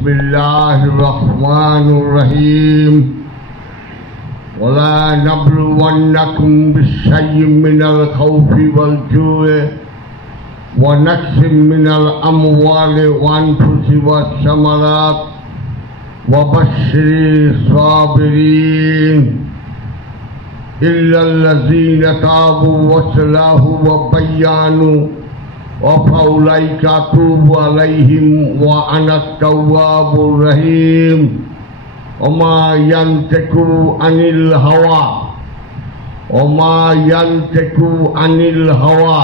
बिस्मिल्लाहिर्रहमानिर्रहीम वला नब्लुवन्नकुम बिश्शय्यिम मिनल खौफि वल जू'i व नक्सिम मिनल अमवालि वअन्फुसि वस्समरात व बश्शिरिस साबिरीन इल्लल्लज़ीना ताबू वस्सलाहु व बय्यानु फ़उलाइका अतूबु अलैहिम व अना अत-तव्वाबुर रहीम वमा यंतिकु अनिल हवा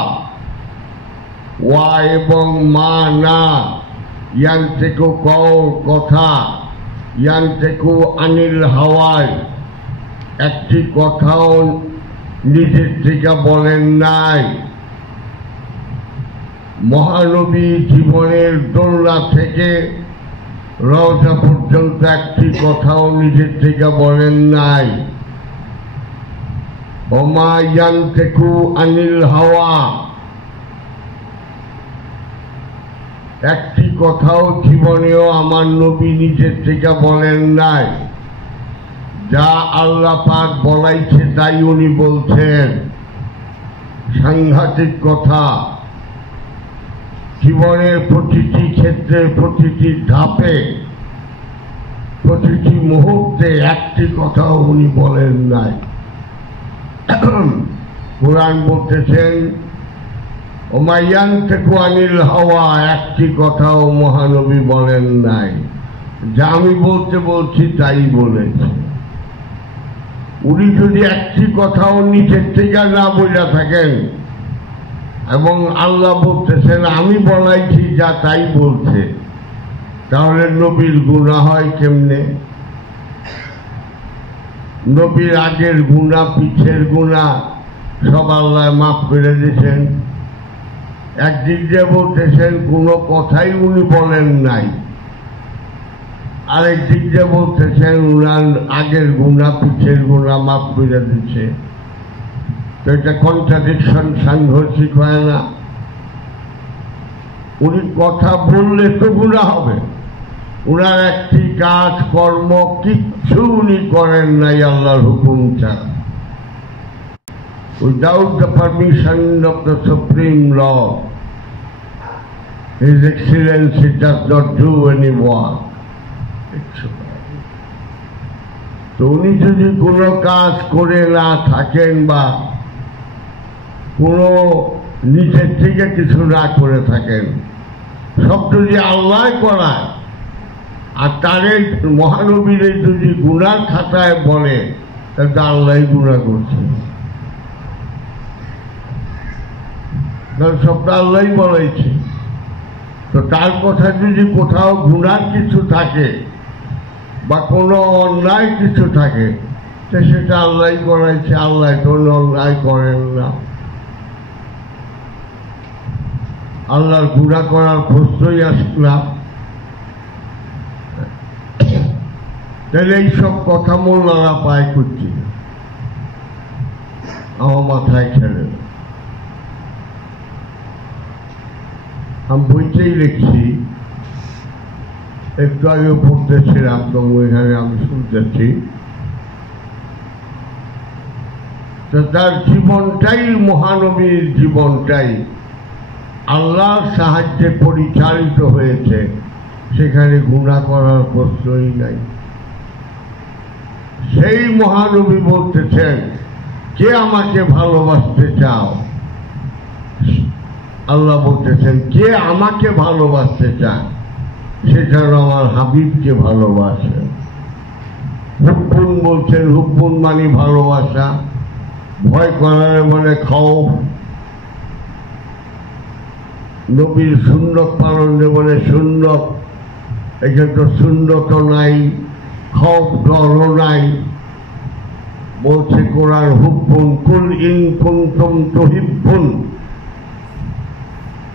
ওয়া এবং মা না ইয়ান্তেকু কও কথা ইয়ান্তেকু আনিল হাওয়ায় একটি কথাও নিজের থেকে বলেন নাই। মহানবী জীবনের দোলনা থেকে রওজা পর্যন্ত একটি কথাও নিজের থেকে বলেন নাই। ওমা ইয়ান্তেকু আনিল হাওয়া একটি কথাও জীবনেও আমার নবী নিজের থেকে বলেন নাই। যা আল্লাহ পাক বলাইছে তাই উনি বলছেন। সাংঘাতিক কথা। জীবনের প্রতিটি ক্ষেত্রে প্রতিটি ধাপে প্রতিটি মুহূর্তে একটি কথাও উনি বলেন নাই। কুরআন বলতেছেন ওমা ইয়ান্তিকু আনিল হাওয়া একটি কথাও মহানবী বলেন নাই। যা আমি বলছি তাই বলেছে। উনি যদি একটি কথাও নিচের থেকে না বলে থাকেন এবং আল্লাহ বলতেছেন আমি বলাইছি যা তাই বলছে, তাহলে নবীর গুনাহ হয় কেমনে? নবীর আগের গুনাহ পিছের গুনাহ সব আল্লাহ মাফ করে দিয়েছেন। একদিক দিয়ে বলতেছেন কোনো কথাই উনি বলেন নাই, আরেক দিক দিয়ে বলতেছেন উনার আগের গুনাহ পিছের গুনাহ মাফ করে দিচ্ছে। তো এটা কন্ট্রাডিকশন, সাংঘর্ষিক হয় না? উনি কথা বললে তো গুনাহ হবে, উনার একটি কাজ কর্ম কিচ্ছু উনি করেন নাই আল্লাহর হুকুম ছাড়া। Without the permission of the Supreme Lord, His Excellency does not do any work. তো উনি যদি কোনো কাজ করে না থাকেন বা কোনো নিজের থেকে কিছু না করে থাকেন, সব যদি আল্লাহ করায় আর তারে মহানবীর যদি গুনার খাতায় বলে তাহলে আল্লাহ গুনাহ করছে। সবটা আল্লাহ বলেছে। তো তার কথা যদি কোথাও গুনার কিছু থাকে বা কোনো অন্যায় কিছু থাকে তো সেটা আল্লাহ করাইছে। আল্লাহ কোনো অন্যায় করেন না। আল্লাহর গুনাহ করার প্রশ্নই আসে না। তাহলে এইসব কথা মোল্লারা পায় করছি আমার মাথায় খেলে। আমি বইতেই লিখছি, একটু আগে পড়তেছিলাম তো এখানে আমি শুনতেছি। তো তার জীবনটাই মহানবীর জীবনটাই আল্লাহর সাহায্যে পরিচালিত হয়েছে, সেখানে গুনাহ করার প্রশ্নই নাই। সেই মহানবী বলতেছেন কে আমাকে ভালোবাসতে চাও? আল্লাহ বলতেছেন কে আমাকে ভালোবাসতে চায় সে যেন আমার হাবিবকে ভালোবাসে। হুব্বুন বলছেন, হুব্বুন মানে ভালোবাসা, ভয় করার মানে খৌফ। নবীর সুন্নত পালনে বলে সুন্নত, এখানে তো সুন্নত নাই, খৌফ ডরও নাই। বলছে কোরআন হুব্বুন কুল ইন কুনতুম তুহিব্বুন,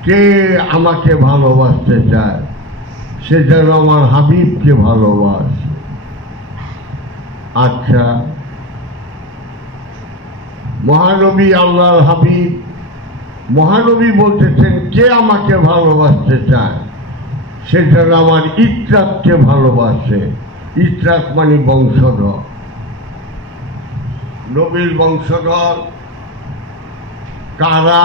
কে আমাকে ভালোবাসতে চায় সে যেন আমার হাবিবকে ভালোবাসে। আচ্ছা, মহানবী আল্লাহর হাবিব, মহানবী বলতেছেন কে আমাকে ভালোবাসতে চায় সে যেন আমার ইত্রাককে ভালোবাসে। ইত্রাক মানে বংশধর, নবীর বংশধর কারা?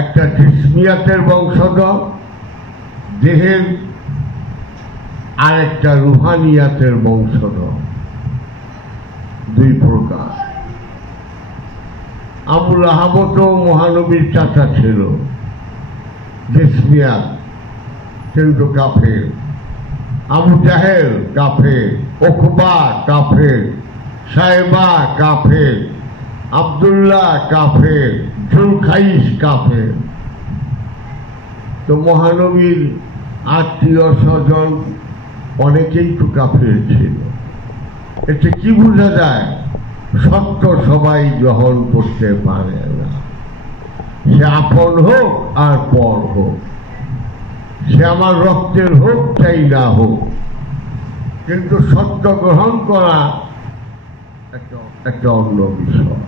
একটা জিসমিয়াতের বংশধর দেহের, আর একটা রুহানিয়াতের বংশধর, দুই প্রকার। আবু লাহাব তো মহানবীর চাচা ছিল, জিসমিয়াত, কিন্তু কাফের। আবু জাহেল কাফের, উকবা কাফের, সাইবা কাফের, আব্দুল্লাহ কাফের, জুলখাইস কাফের। তো মহানবীর আত্মীয় স্বজন অনেকেই তো কাফের ছিল। এতে কি বোঝা যায়? সত্য সবাই গ্রহণ করতে পারে না, সে আপন হোক আর পর হোক, সে আমার রক্তের হোক চাই না হোক, কিন্তু সত্য গ্রহণ করা একটা অন্য বিষয়।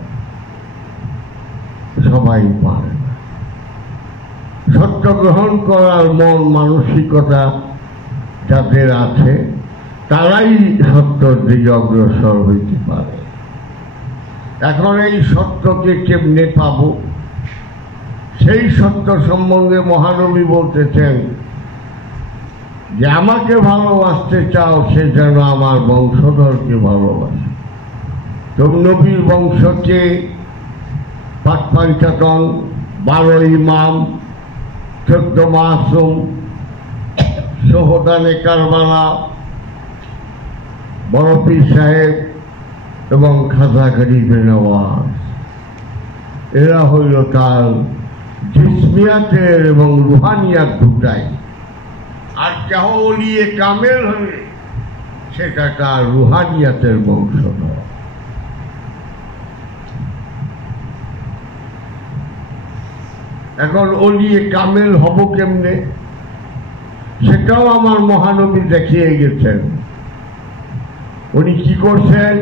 সবাই পারে না। সত্য গ্রহণ করার মন মানসিকতা যাদের আছে তারাই সত্যর দিকে অগ্রসর হইতে পারে। এখন এই সত্যকে কেমনে পাব? সেই সত্য সম্বন্ধে মহানবী বলতেছেন যে আমাকে ভালোবাসতে চাও, সে যেন আমার বংশধরকে ভালোবাসে। তো নবীর বংশকে পাঁচ পঞ্চাতন, 12 ইমাম, 14 মাসুম, শোহদানে কারবালা, বড় পীর সাহেব এবং খাজা গরিবে নওয়াজ, এরা হইল তার জিসমিয়াতের এবং রুহানিয়াত দুটাই। আর কেহ ওলিয়ে কামেল হলে সেটা তার রুহানিয়াতের বংশধর। এখন ওলিয়ে কামেল হব কেমনে, সেটাও আমার মহানবী দেখিয়ে গেছেন। উনি কি করছেন?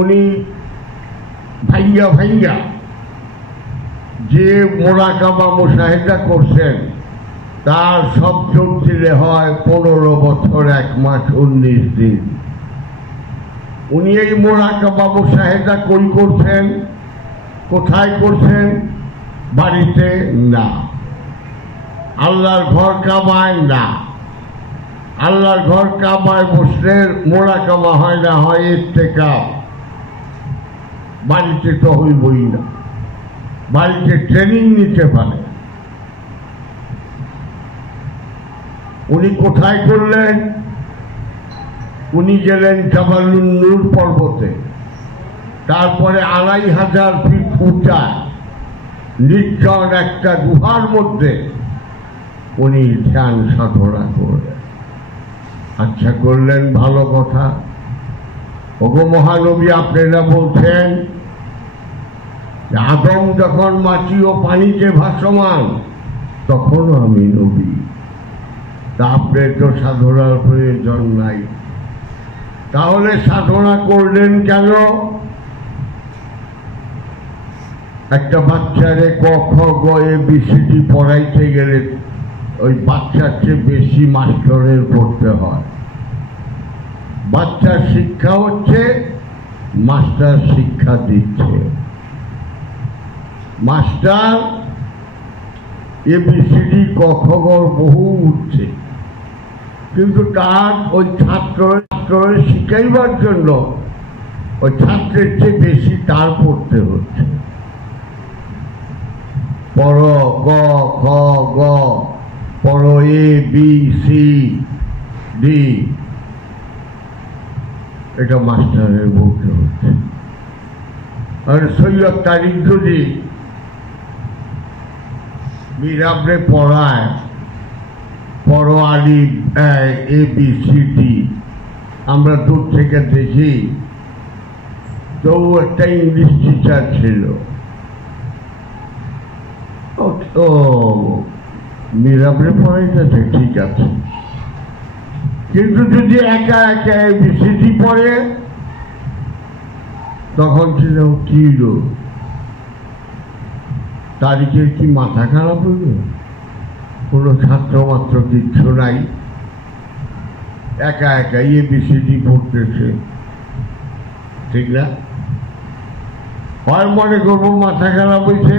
উনি ভাইয়া ভাইয়া যে মোরাকাবা মুশাহিদা করছেন তার সব যোগ দিলে হয় 15 বছর 1 মাস 19 দিন। উনি এই মোরাকাবা মুশাহিদা কই করছেন? কোথায় করছেন? বাড়িতে না, আল্লাহর ঘর কাবায় না। আল্লাহর ঘর কাবায় বসলে মোরাকাবা হয় না, হয় ইত্তেকাফ। বাড়িতে তো হইবই না, বাড়িতে ট্রেনিং নিতে পারে। উনি কোথায় করলেন? উনি গেলেন জাবালুন নূর পর্বতে, তারপরে 2500 ফিট উঁচা নির্জন একটা গুহার মধ্যে উনি ধ্যান সাধনা করলেন। আচ্ছা করলেন, ভালো কথা। ওগো মহানবী, আপনারা বলছেন আদম যখন মাটি ও পানিতে ভাসমান তখনও আমি নবী, তা আপনার তো সাধনার প্রয়োজন নাই। তাহলে সাধনা করলেন কেন? একটা বাচ্চারে ক খ গ এ বি সি ডি পড়াইতে গেলে ওই বাচ্চার চেয়ে বেশি মাস্টারের পড়তে হয়। বাচ্চার শিক্ষা হচ্ছে মাস্টার শিক্ষা দিচ্ছে। মাস্টার এবিসিডি ক খ গ বহু উঠছে, কিন্তু তার ওই ছাত্রের শিখাইবার জন্য ওই ছাত্রের চেয়ে বেশি তার পড়তে হচ্ছে। পড় ক খ গ, পড় এ বি সি ডি, এটা মাস্টারের বলতে হচ্ছে। আর সৈয়দ তারিক যদি মিরাবরে পড়ায় পড় আলিফ এ বি সি ডি, আমরা দূর থেকে দেখি, তো একটা ইংলিশ টিচার ছিল। ও মিরাবরে পড়াইতেছে, ঠিক আছে, কিন্তু যদি একা একা এবিসিডি পড়ে তখন ছিল কি তারিখের কি মাথা খারাপ হইল? কোনো ছাত্র মাত্র কিচ্ছু নাই, একা একা এবিসিডি পড়তেছে, ঠিক না? হয় মনে করবো মাথা খারাপ হয়েছে,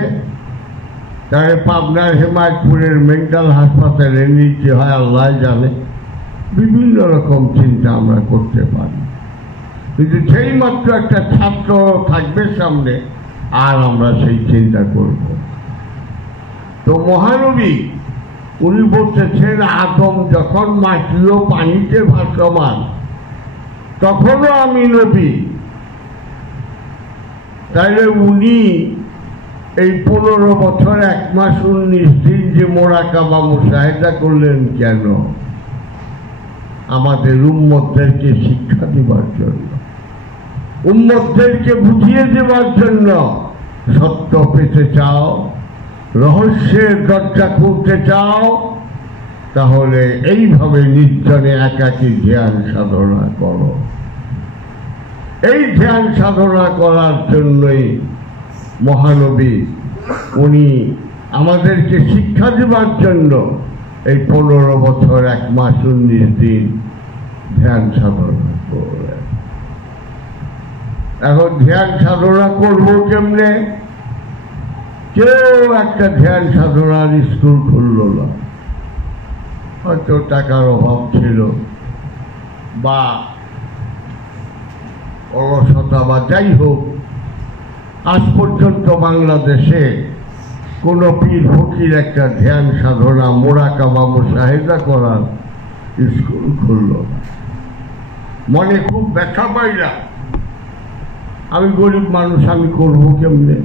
তাহলে পাবনার হেমায়তপুরের মেন্টাল হাসপাতালে নিতে হয়, আল্লাহ জানে। বিভিন্ন রকম চিন্তা আমরা করতে পারি, কিন্তু সেই মাত্র একটা ছাত্র থাকবে সামনে, আর আমরা সেই চিন্তা করব। তো মহানবী উনি বলতেছেন, আদম যখন মাটি ও পানিতে ভাসমান তখনও আমি নবী। তাইলে উনি এই 15 বছর 1 মাস 19 দিন যে মোরাকাবা মুশাহিদা করলেন কেন? আমাদের উম্মতদেরকে শিক্ষা দেবার জন্য, উম্মতদেরকে বুঝিয়ে দেবার জন্য। সত্য পেতে চাও, রহস্যের দরজা খুলতে চাও, তাহলে এইভাবে নির্জনে একাকী ধ্যান সাধনা করো। এই ধ্যান সাধনা করার জন্যই মহানবী উনি আমাদেরকে শিক্ষা দেবার জন্য এই 15 বছর 1 মাস 19 দিন ধ্যান সাধনা করলেন। এখন ধ্যান সাধনা করবো কেমনে? কেউ একটা ধ্যান সাধনার স্কুল খুলল না, হয়তো টাকার অভাব ছিল বা অলসতা বা যাই হোক, আজ পর্যন্ত বাংলাদেশে কোনো পীর ফকির একটা ধ্যান সাধনা মোরাকাবা মুশাহিদা করার স্কুল খুলল না। মনে খুব ব্যথা পাইলা, আমি গরিব মানুষ, আমি করবো কেমনে?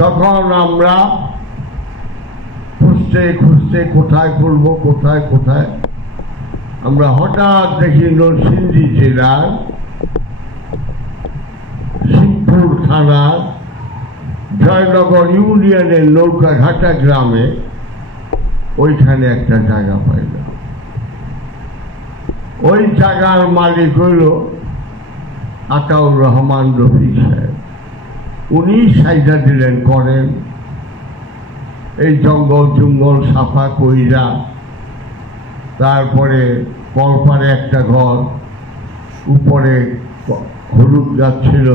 তখন আমরা খুঁজতে খুঁজতে কোথায় করবো, কোথায় কোথায়, আমরা হঠাৎ দেখি নরসিংদী জেলার শিবপুর থানার জয়নগর ইউনিয়নের নৌকাঘাটা গ্রামে ওইখানে একটা জায়গা পাইলাম। ওই জায়গার মালিক হইল আতাউর রহমান রফিক সাহেব। উনি সাইডা দিলেন, করেন এই জঙ্গল জঙ্গল সাফা কইরা, তারপরে কলপারে একটা ঘর, উপরে হলুদ গাছ ছিল,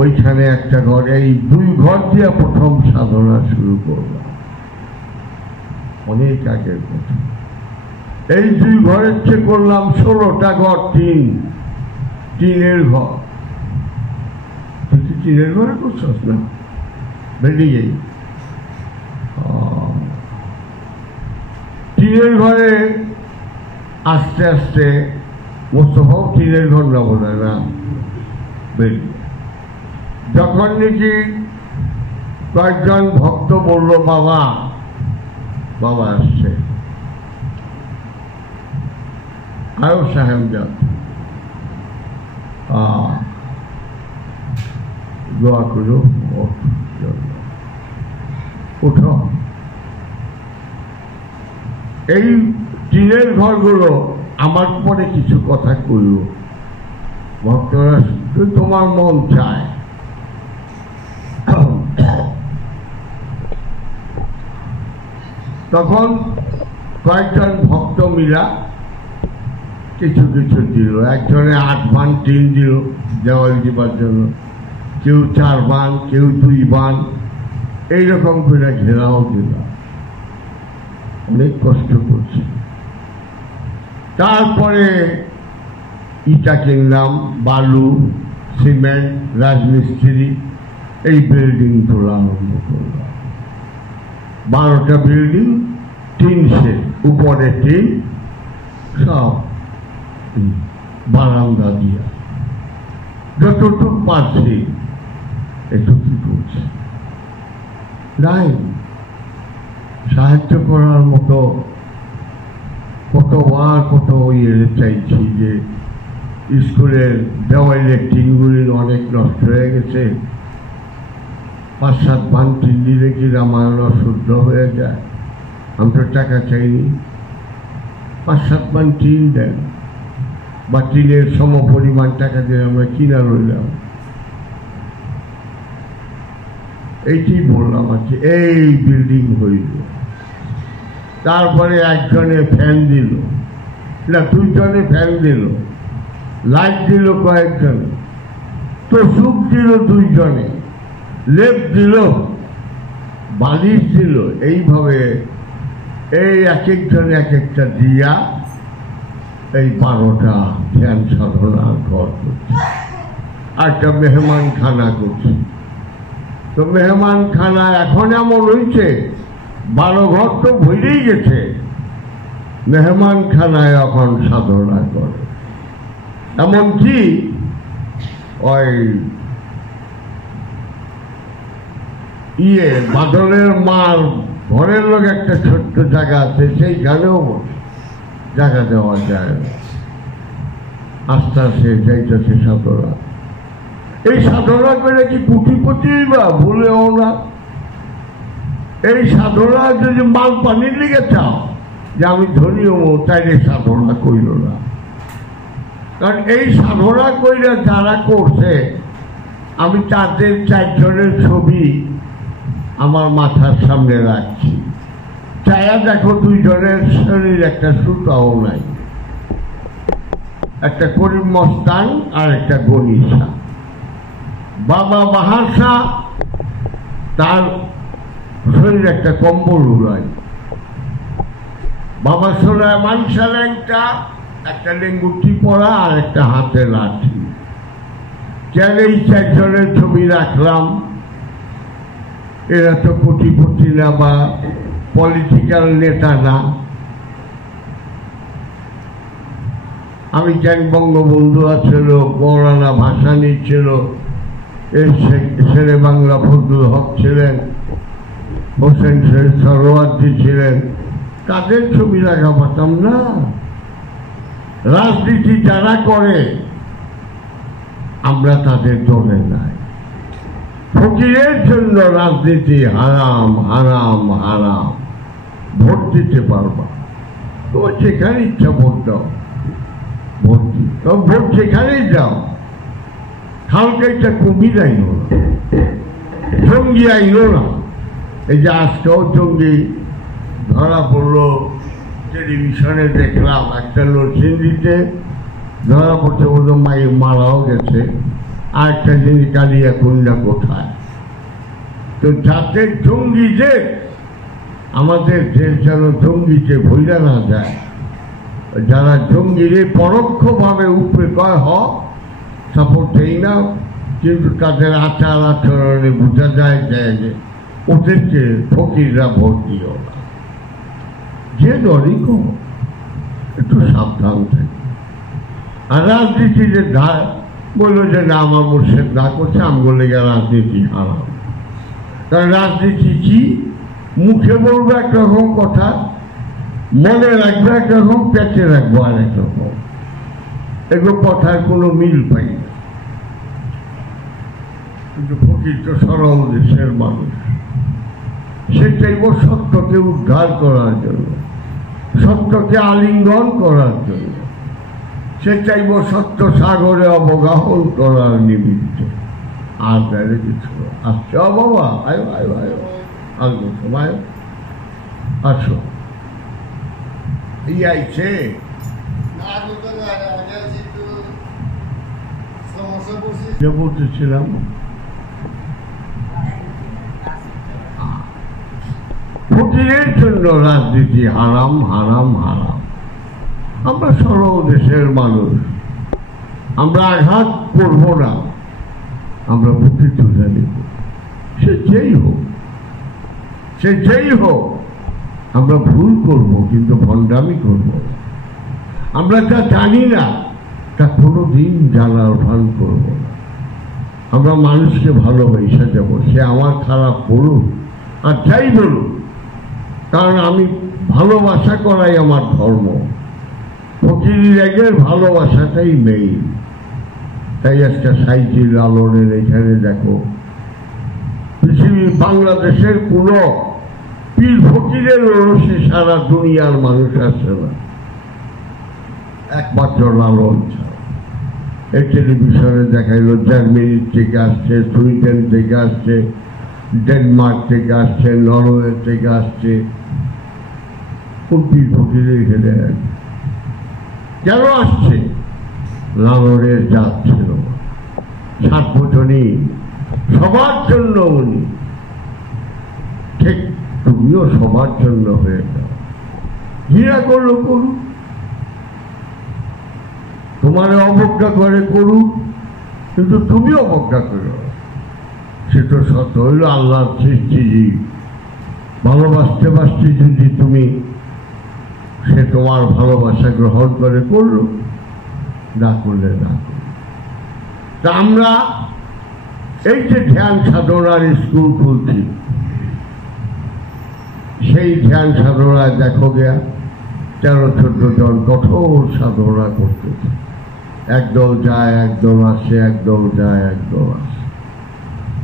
ওইখানে একটা ঘর। এই 2 ঘর দিয়ে প্রথম সাধনা শুরু করলাম, অনেক আগের কথা। এই 2 ঘরের চেয়ে করলাম 16টা ঘর, টিনের ঘর। তুই টিনের ঘরে করছস না? বেরিয়ে টিনের ঘরে আস্তে আস্তে মোস্তফাও টিনের ঘর না বোঝা না, বেরিয়ে যখন নাকি কয়েকজন ভক্ত বলল, বাবা বাবা আসছে, আয়ো সাহেব যান, দোয়া করো, উঠো। এই টিনের ঘরগুলো আমার পরে কিছু কথা কইল, ভক্তরা তোমার মন চায়। তখন কয়েকজন ভক্ত মিলা কিছু কিছু দিল। একজনে 8 বান টিন দিল দেওয়াল দিবার জন্য, কেউ 4 বান, কেউ 2 বান, এইরকম করে ঘেরাও দিল। অনেক কষ্ট করছে। তারপরে ইটা কিনলাম, বালু, সিমেন্ট, রাজমিস্ত্রি, এই বিল্ডিং তোলা আরম্ভ করলাম। 12টা বিল্ডিং, 3 সেট, উপরে 3, সব বারান্দা দিয়া যতটুক পারছি এটুকু করছে। নাই সাহায্য করার মতো কতবার কত চাইছি যে স্কুলের দেওয়ালে টিনগুলি অনেক নষ্ট হয়ে গেছে, 5-7 বান টিন দিলে কি রামায়ণ শুদ্ধ হয়ে যায়। আমি তো টাকা চাইনি, 5-7 বান টিন দেন, বা টিনের সম পরিমাণ টাকা দিয়ে আমরা কিনা রইলাম। এইটি বললাম আছে এই বিল্ডিং হইল। তারপরে একজনে ফ্যান দিল, না দুইজনে ফ্যান দিল, লাইট দিল কয়েকজনে, তোষক দিল দুইজনে, লেপ দিল, বালিশ দিল। এইভাবে এই এক একজনে এক একটা দিয়া এই 12টা ধ্যান সাধনার ঘর করছে, একটা মেহমান খানা করছে। তো মেহমান খানা এখন এমন হয়েছে 12 ঘর তো ভরেই গেছে, মেহমান খানায় এখন সাধনা করে। এমনকি ওই বাদলের মার ঘরের লোক একটা ছোট্ট জায়গা আছে, সেইখানেও জায়গা দেওয়া যায়, আস্তে আস্তে যাইতেছে সাধনা। এই সাধনা করে কি কোটিপতি বা ভুলেও না। এই সাধনা যদি মাল পানির লেগে চাও যে আমি ধনী হবো, তাইলে সাধনা কইল না। কারণ এই সাধনা কইরা যারা করছে, আমি তাদের 4 জনের ছবি আমার মাথার সামনে রাখছি। চায়া দেখো 2 জনের শরীর একটা সুতাও নাই, একটা করিম মস্তান আর একটা গনিশা। বাবা বাহার শাহ, তার শরীর একটা কম্বল উড়ায়। বাবা সুলাইমান শাহ ল্যাংটা, একটা লেঙ্গুটি পরা আর একটা হাতে লাঠি। কেন এই 4 জনের ছবি রাখলাম? এরা তো কোটিপতি না বা পলিটিক্যাল নেতা না। আমি জানি বঙ্গবন্ধু ছিল, মৌলানা ভাসানী ছিল, শেরে বাংলা ফজলুল হক ছিলেন, হোসেন শহীদ সরোয়ার্দী ছিলেন, তাদের ছবি রাখা পারতাম না। রাজনীতি যারা করে আমরা তাদের দলে নাই। ফকিরের জন্য রাজনীতি হারাম হারাম হারাম। ভোট দিতে পারবা, তোমার যেখানে ইচ্ছা ভোট দাও, ভোট যেখানেই যাও। খালকাইটা কুমির আইন না, জঙ্গি আইন না। এই যে আজকেও জঙ্গি ধরা পড়লো, টেলিভিশনে দেখলাম একটা নরসিংদীতে ধরা পড়ছে, বলতো মারাও গেছে, আর একটা জিনিস কালিয়া কুন্ডা কোথায়। তো যাতে জঙ্গিদের আমাদের দেশ যেন জঙ্গিতে ভইরা না যায়, যারা জঙ্গিরে পরোক্ষভাবে উপরে কয় সাপোর্ট দেই না, কিন্তু তাদের আচার আচরণে বোঝা যায় যে ওদেরকে ফকিররা ভোট দিও না। যে দলই কর একটু সাবধান থাকে। আর রাজনীতি যে বললো যে না আমার মুর্শেদ না করছে, আমি বলে গিয়ে রাজনীতি হারাম। কারণ রাজনীতি কি, মুখে বলবো একরকম কথা, মনে রাখবো একরকম, পেটে রাখবো আর একরকম। এগুলো কথার কোনো মিল পাই না। কিন্তু ফকির তো সরল দেশের মানুষ, সে চাইব সত্যকে উদ্ধার করার জন্য, সত্যকে আলিঙ্গন করার জন্য, সে চাইব সত্য সাগরে অবগাহন করার নিমিত্তে। আর তাহলে কিছু আসছে। বাবা আয়ো আয়ো আয়ো, আসবো সময়, আসো। এই আইছে বলতেছিলাম, ফকিরের জন্য রাজনীতি হারাম হারাম হারাম। আমরা সরল দেশের মানুষ, আমরা আঘাত করব না, আমরা বুদ্ধি তুলে নিব। সে যেই হোক, আমরা ভুল করব কিন্তু ভণ্ডামি করব। আমরা যা জানি না তা কোনোদিন জানার ভান করব না। আমরা মানুষকে ভালোবেসে যাব, সে আমার খারাপ বলুক আর যাই বলুক, কারণ আমি ভালোবাসা করাই আমার ধর্ম। ফকিরের ভালোবাসাটাই মেইন। তাই একটা সাইজি লালনের এখানে দেখো, পৃথিবীর বাংলাদেশের কোন পীর ফকিরের রসে সারা দুনিয়ার মানুষ আছে না, একমাত্র লালন ছাড়া। এই টেলিভিশনে দেখাইল জার্মানি থেকে আসছে, সুইডেন থেকে আসছে, ডেনমার্ক থেকে আসছে, নরওয়ে থেকে আসছে, কোন পীর ফকির এখানে কেন আসছে? লালনের জাত ছিল, সার্বজনীন, সবার জন্য উনি। ঠিক তুমিও সবার জন্য হয়ে যাও। ঘৃণা করলো করুক, তোমার অবজ্ঞা করে করুক, কিন্তু তুমি অবজ্ঞা করো। সে তো সত্য হইল আল্লাহর সৃষ্টি জীব। ভালোবাসতে বাসতে যদি তুমি সে তোমার ভালোবাসা গ্রহণ করে করলো, না করলে না করলো। তা আমরা এই যে ধ্যান সাধনার স্কুল খুলছি, সেই ধ্যান সাধনায় দেখো গিয়া 13-14 জন কঠোর সাধনা করতেছে। একদল যায়, একদল আসে, একদল যায়, একদল আসে।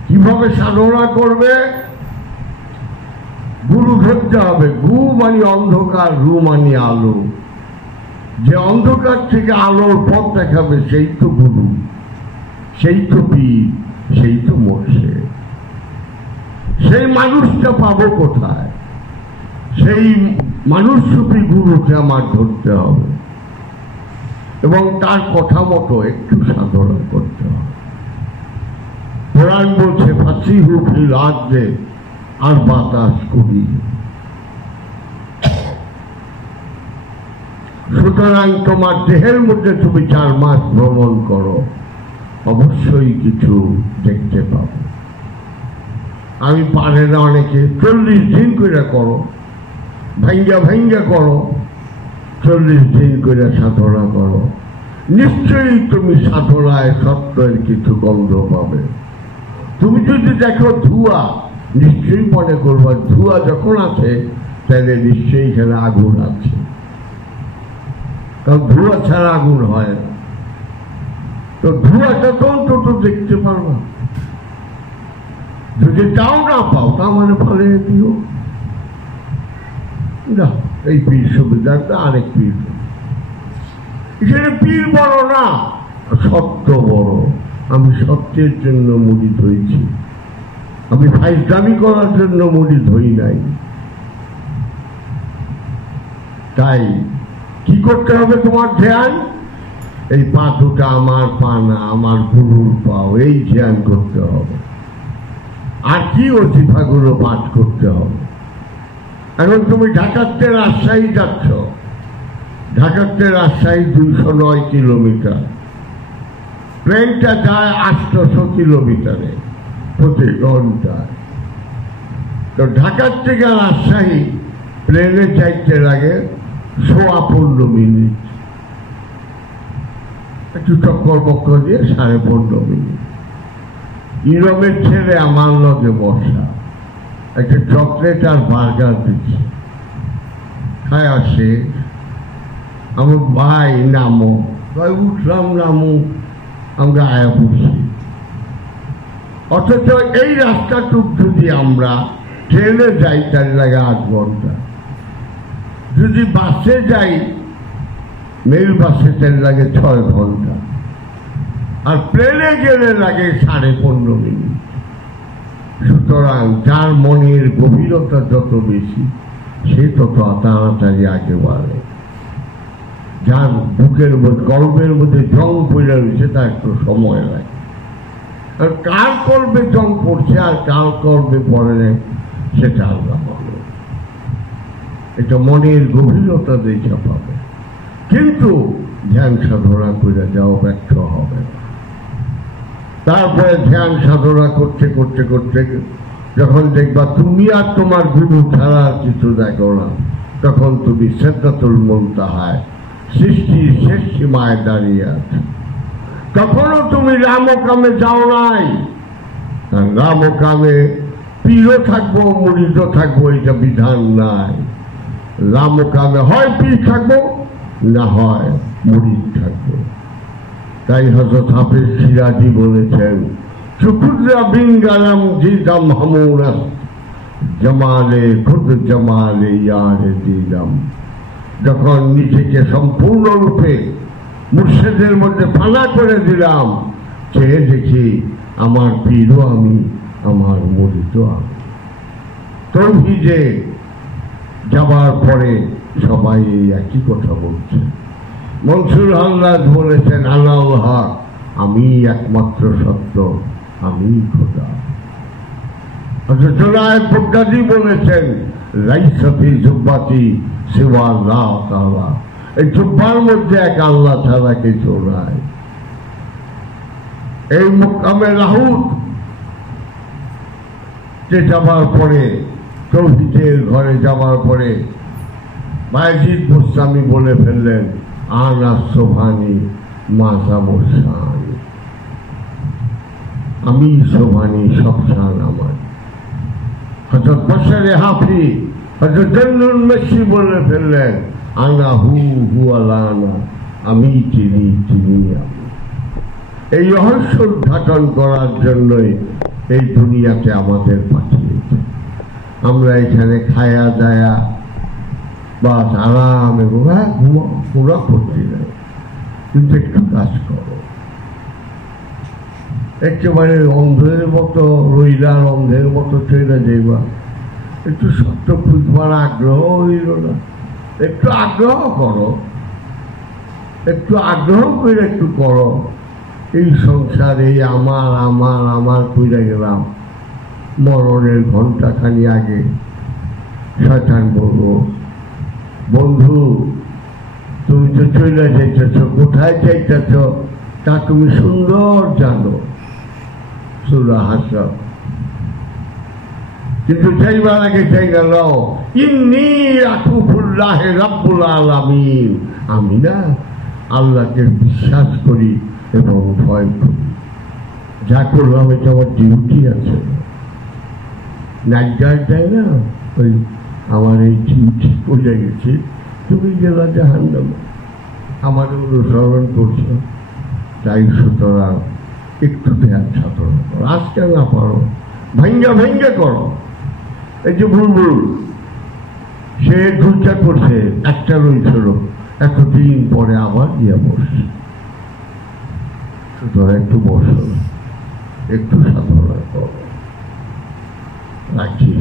কিভাবে সাধনা করবে? গুরু ধরতে হবে। গু মানে অন্ধকার, রু মানে আলো। যে অন্ধকার থেকে আলোর পথ দেখাবে সেই তো গুরু, সেই তো পীর, সেই তো মোর্শেদ। সেই মানুষটা পাবো কোথায়? সেই মানুষরূপী গুরুকে আমার ধরতে হবে এবং তার কথা মতো একটু সাধনা করতে হবে। কোরআন বলছে ফাসিহু ফিল আরদে আর বাতাস করি। সুতরাং তোমার দেহের মধ্যে তুমি 4 মাস ভ্রমণ করো, অবশ্যই কিছু দেখতে পাবো। আমি পারে না অনেকে 40 দিন করে করো, ভাঙ্গা ভাঙ্গা করো, 40 দিন করে সাধনা করো, নিশ্চয়ই তুমি সাধনায় সত্যের কিছু গন্ধ পাবে। তুমি যদি দেখো ধোঁয়া, নিশ্চয়ই মনে করবা ধোঁয়া যখন আছে তাহলে নিশ্চয়ই এখানে আগুন আছে, কারণ ধোঁয়া ছাড়া আগুন হয় না। তো ধোঁয়াটা তো অন্তত দেখতে পারবা। যদি তাও না পাও, তা মানে ফলে দিও না, এই পীর সুবিধার না, আরেক পীর। এখানে পীর বড় না, সত্য বড়। আমি সত্যের জন্য মুড়িদ হয়েছি, আমি ফাইজলামি করার জন্য মুড়িদ হই নাই। তাই কি করতে হবে তোমার ধ্যান? এই পা দুটা আমার পা না, আমার গুরুর পাও, এই ধ্যান করতে হবে। আর কি ওজিফাগুলো পাঠ করতে হবে। এখন তুমি ঢাকাতে রাজশাহী যাচ্ছ, ঢাকাতে রাজশাহী 209 কিলোমিটার, ট্রেনটা যায় 800 কিলোমিটারে প্রতি ঘন্টায়। তো ঢাকার থেকে রাজশাহী প্লেনে চাইতে লাগে 15 মিনিট, একটু চক্কর বক্কর দিয়ে 15.5 মিনিট। ইউরোপের ছেলে আমার লগে বসা, একটা চকলেট আর বার্গার দিচ্ছে, খায় আসে। আমার ভাই নামো, ভাই উঠলাম, নামো, আমরা আয়া বসি। অথচ এই রাস্তাটুক যদি আমরা ট্রেনে যাই তার লাগে 8 ঘন্টা, যদি বাসে যাই, মেল বাসে তার লাগে 6 ঘন্টা, আর প্লেনে গেলে লাগে 15.5 মিনিট। সুতরাং যার মনের গভীরতা যত বেশি, সে তত তাড়াতাড়ি আগে বাড়ে। যার বুকের মধ্যে, কল্পের মধ্যে জং পড়ে রয়েছে, তার একটু সময় লাগে। আর কার কল্পে জং পড়ছে আর কার কল্পে পড়ে নেই, সেটা আলাদা হবে। এটা মনের গভীরতা দেখে পাবে। কিন্তু ধ্যান সাধনা করে যাও, ব্যর্থ হবে। তারপরে ধ্যান সাধনা করতে করতে করতে যখন দেখবা তুমি আর তোমার গুরু ছাড়া কিছু দেখো না, তখন তুমি সিদরাতুল মুনতাহায়, সৃষ্টির শেষ সীমায় দাঁড়িয়ে আছো। তখনও তুমি রামকামে যাও নাই। রামকামে পীরও থাকবো, মুরিদও থাকবো, এটা বিধান নাই। রামকামে হয় পীর থাকবো, না হয় মুরিদ থাকবো। তাই হযরত হাফেজ সিরাজি বলেছেন, শুকুরা বিঙ্গালাম জিদাম হামুরাস জামালে খুদ জামালে ইয়ারে দিলাম। যখন নিজেকে সম্পূর্ণরূপে মুর্শিদের মধ্যে ফানা করে দিলাম, চেয়ে দেখি আমার পীরও আমি, আমার মরিত আলো। তৌহিদে যাবার পরে সবাই এই একই কথা বলছে। মনসুর হাল্লাদ বলেছেন আল্লাহ, আমি একমাত্র সত্য, আমি খোদা। অথচ নায়েব বগদাদি বলেছেন লাইসা ফি জুব্বাতি সিওয়া আল্লাহ তাআলা, এই জুব্বার মধ্যে এক আল্লাহ ছাড়া কিছু নাই। এই মুকামে লাহুদ যে যাবার পরে, তৌহিদের ঘরে যাবার পরে বায়েজিদ বুস্তামি বলে ফেললেন আনা সোভানি মাসা মোসানি, আমি সোভানি, সব শান আমার। হযরত বশরে হাফি, হযরত জন্নুল মেসি বলে ফেললেন আনা হু হু আলানা, আমি চিনি চিনি আমি। এই রহস্য উদ্ঘাটন করার জন্যই এই দুনিয়াতে আমাদের পাঠিয়েছে। আমরা এখানে খায়া দায়া বা আরামে ঘুমা করতে যাই, কিন্তু একটু কাজ করো। একেবারে অন্ধের মতো রইলার অন্ধের মতো চলে যাইবা, একটু সত্য খুঁজবার আগ্রহ হইল না। একটু আগ্রহ করো, একটু আগ্রহ করে একটু করো। এই সংসারে আমার আমার আমার কইরা গেলাম, মরণের ঘন্টাখানি আগে শয়তান বলবো বন্ধু তুমি তো চলে যাইতেছ, কোথায় যাইতেছ তা তুমি সুন্দর জানো, সূরা হাসর। কিন্তু যাইবার আগে চাই গেল ইন্নী আকুফুল্লাহে রাব্বুল আলামিন, আমি না আল্লাহকে বিশ্বাস করি এবং ভয় করি। যা করলাম এটা আমার ডিউটি আছে, নাইট গার্ড দেয় না, ওই আমার এই ডিউটি করে গেছি। তুমি গেলা জাহান্নামে, আমার অনুসরণ করছো, তাই সুতরাং একটু ধ্যান সাধনা করো। আজকে না পারো ভাঙ্গা ভাঙ্গা করো। এই যে বুলবুল, সে দুইটা করছে, একটা রয়েছিল, এতদিন পরে আবার গিয়ে বসছে। সুতরাং একটু বসো, একটু সাধনা করো। রাখি।